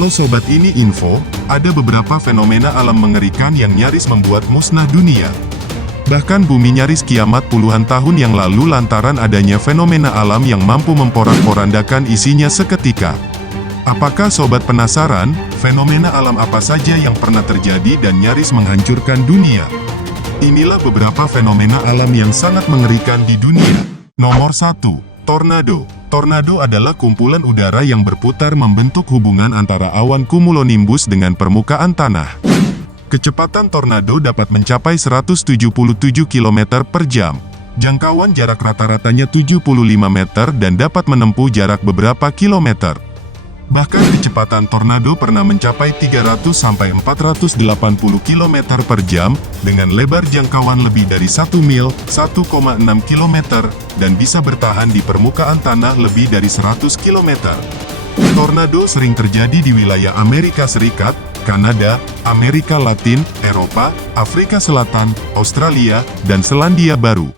Halo sobat, ini info, ada beberapa fenomena alam mengerikan yang nyaris membuat musnah dunia. Bahkan bumi nyaris kiamat puluhan tahun yang lalu lantaran adanya fenomena alam yang mampu memporak-porandakan isinya seketika. Apakah sobat penasaran, fenomena alam apa saja yang pernah terjadi dan nyaris menghancurkan dunia? Inilah beberapa fenomena alam yang sangat mengerikan di dunia. Nomor 1. Tornado. Tornado adalah kumpulan udara yang berputar membentuk hubungan antara awan cumulonimbus dengan permukaan tanah. Kecepatan tornado dapat mencapai 177 km per jam. Jangkauan jarak rata-ratanya 75 meter dan dapat menempuh jarak beberapa kilometer. Bahkan kecepatan tornado pernah mencapai 300-480 km per jam, dengan lebar jangkauan lebih dari 1 mil, 1,6 km, dan bisa bertahan di permukaan tanah lebih dari 100 km. Tornado sering terjadi di wilayah Amerika Serikat, Kanada, Amerika Latin, Eropa, Afrika Selatan, Australia, dan Selandia Baru.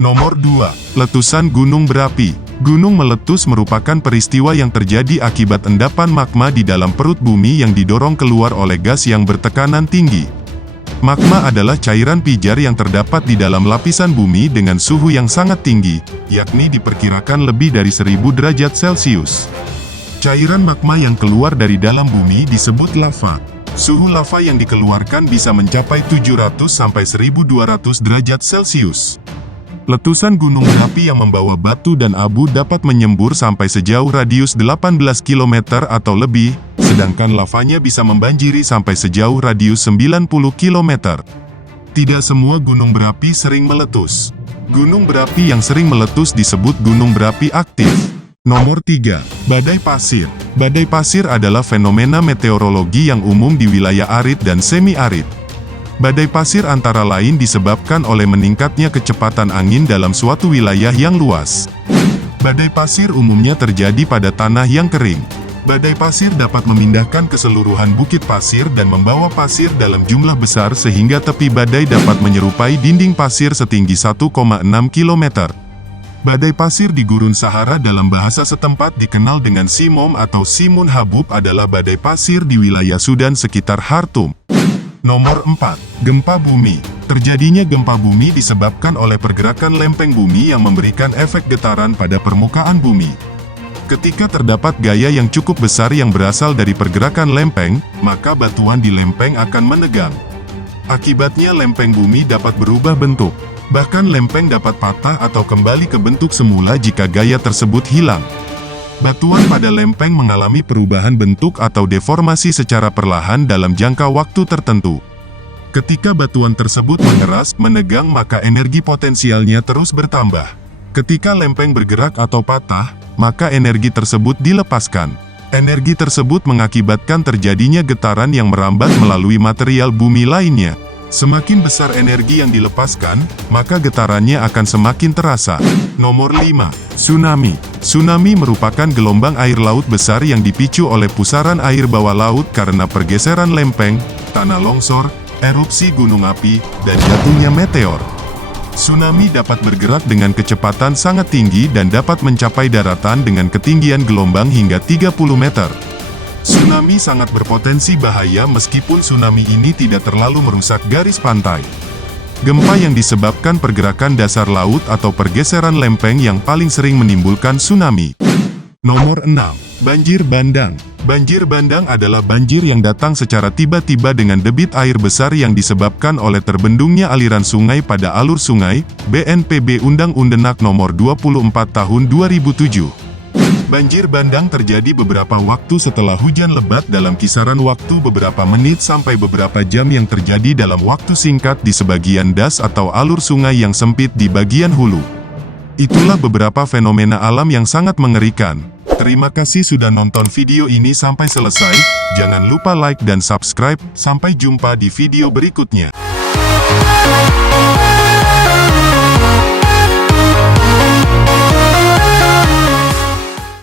Nomor 2. Letusan gunung berapi. Gunung meletus merupakan peristiwa yang terjadi akibat endapan magma di dalam perut bumi yang didorong keluar oleh gas yang bertekanan tinggi. Magma adalah cairan pijar yang terdapat di dalam lapisan bumi dengan suhu yang sangat tinggi, yakni diperkirakan lebih dari 1000 derajat Celcius. Cairan magma yang keluar dari dalam bumi disebut lava. Suhu lava yang dikeluarkan bisa mencapai 700-1200 derajat Celcius. Letusan gunung berapi yang membawa batu dan abu dapat menyembur sampai sejauh radius 18 km atau lebih, sedangkan lavanya bisa membanjiri sampai sejauh radius 90 km. Tidak semua gunung berapi sering meletus. Gunung berapi yang sering meletus disebut gunung berapi aktif. Nomor 3. Badai pasir. Badai pasir adalah fenomena meteorologi yang umum di wilayah arid dan semi-arid. Badai pasir antara lain disebabkan oleh meningkatnya kecepatan angin dalam suatu wilayah yang luas. Badai pasir umumnya terjadi pada tanah yang kering. Badai pasir dapat memindahkan keseluruhan bukit pasir dan membawa pasir dalam jumlah besar sehingga tepi badai dapat menyerupai dinding pasir setinggi 1,6 km. Badai pasir di Gurun Sahara dalam bahasa setempat dikenal dengan Simom atau Simun Habub adalah badai pasir di wilayah Sudan sekitar Khartoum. Nomor 4. Gempa bumi. Terjadinya gempa bumi disebabkan oleh pergerakan lempeng bumi yang memberikan efek getaran pada permukaan bumi. Ketika terdapat gaya yang cukup besar yang berasal dari pergerakan lempeng, maka batuan di lempeng akan menegang. Akibatnya lempeng bumi dapat berubah bentuk. Bahkan lempeng dapat patah atau kembali ke bentuk semula jika gaya tersebut hilang. Batuan pada lempeng mengalami perubahan bentuk atau deformasi secara perlahan dalam jangka waktu tertentu. Ketika batuan tersebut mengeras, menegang, maka energi potensialnya terus bertambah. Ketika lempeng bergerak atau patah, maka energi tersebut dilepaskan. Energi tersebut mengakibatkan terjadinya getaran yang merambat melalui material bumi lainnya. Semakin besar energi yang dilepaskan, maka getarannya akan semakin terasa. Nomor 5. Tsunami. Tsunami merupakan gelombang air laut besar yang dipicu oleh pusaran air bawah laut karena pergeseran lempeng, tanah longsor, erupsi gunung api, dan jatuhnya meteor. Tsunami dapat bergerak dengan kecepatan sangat tinggi dan dapat mencapai daratan dengan ketinggian gelombang hingga 30 meter. Tsunami sangat berpotensi bahaya meskipun tsunami ini tidak terlalu merusak garis pantai. Gempa yang disebabkan pergerakan dasar laut atau pergeseran lempeng yang paling sering menimbulkan tsunami. Nomor 6. Banjir bandang. Banjir bandang adalah banjir yang datang secara tiba-tiba dengan debit air besar yang disebabkan oleh terbendungnya aliran sungai pada alur sungai, BNPB Undang-Undenak Nomor 24 Tahun 2007. Banjir bandang terjadi beberapa waktu setelah hujan lebat dalam kisaran waktu beberapa menit sampai beberapa jam yang terjadi dalam waktu singkat di sebagian das atau alur sungai yang sempit di bagian hulu. Itulah beberapa fenomena alam yang sangat mengerikan. Terima kasih sudah nonton video ini sampai selesai. Jangan lupa like dan subscribe. Sampai jumpa di video berikutnya.